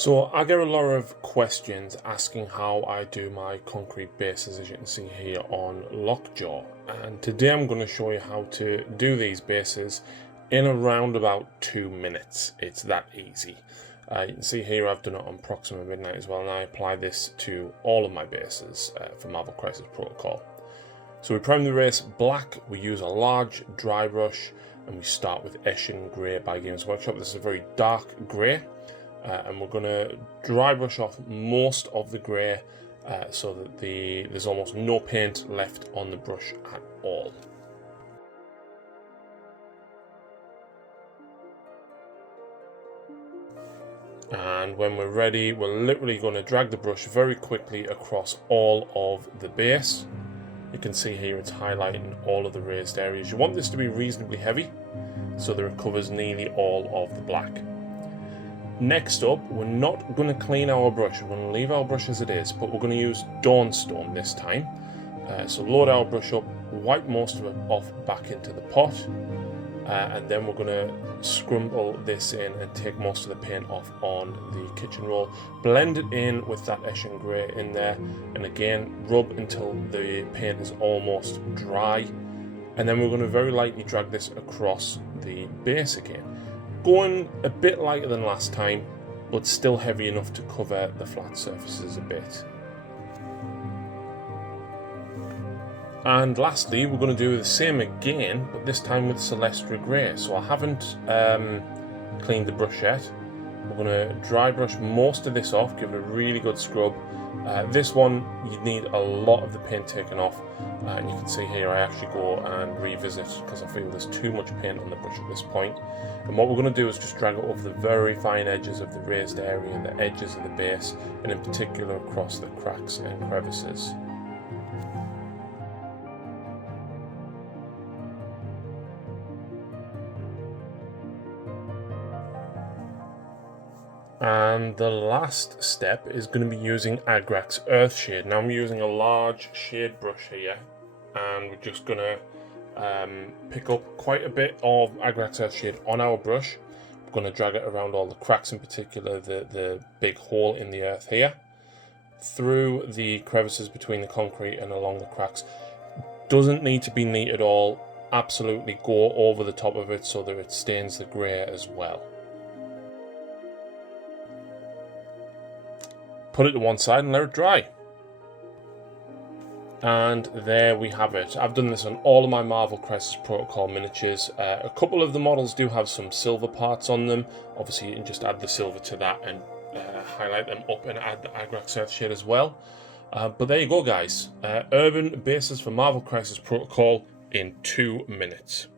So I get a lot of questions asking how I do my concrete bases, as you can see here on Lockjaw, and today I'm going to show you how to do these bases in around about 2 minutes. It's that easy. You can see here I've done it on Proxima Midnight as well, and I apply this to all of my bases for Marvel Crisis Protocol. So we prime the race black, we use a large dry brush, and we start with Eshin Grey by Games Workshop. This is a very dark grey. And we're going to dry brush off most of the grey so that there's almost no paint left on the brush at all. And when we're ready, we're literally going to drag the brush very quickly across all of the base. You can see here it's highlighting all of the raised areas. You want this to be reasonably heavy so that it covers nearly all of the black. Next up, we're not going to clean our brush, we're going to leave our brush as it is, but we're going to use Dawnstone this time. So load our brush up, wipe most of it off back into the pot, and then we're going to scrumble this in and take most of the paint off on the kitchen roll. Blend it in with that Eshin Grey in there, and again rub until the paint is almost dry, and then we're going to very lightly drag this across the base again. Going a bit lighter than last time, but still heavy enough to cover the flat surfaces a bit. And lastly, we're going to do the same again, but this time with Celestra Grey. So I haven't cleaned the brush yet. We're going to dry brush most of this off, give it a really good scrub. This one, you need a lot of the paint taken off, and you can see here I actually go and revisit because I feel there's too much paint on the brush at this point. And what we're going to do is just drag it over the very fine edges of the raised area and the edges of the base, and in particular across the cracks and crevices. And the last step is going to be using Agrax Earthshade. Now I'm using a large shade brush here, and we're just going to pick up quite a bit of Agrax Earthshade on our brush. We're going to drag it around all the cracks, in particular the big hole in the earth here, through the crevices between the concrete and along the cracks. Doesn't need to be neat at all. Absolutely go over the top of it so that it stains the grey as well. Put it to one side and let it dry. And there we have it. I've done this on all of my Marvel Crisis Protocol miniatures. A couple of the models do have some silver parts on them. Obviously you can just add the silver to that and highlight them up and add the Agrax Earthshade as well. But there you go guys. Urban bases for Marvel Crisis Protocol in 2 minutes.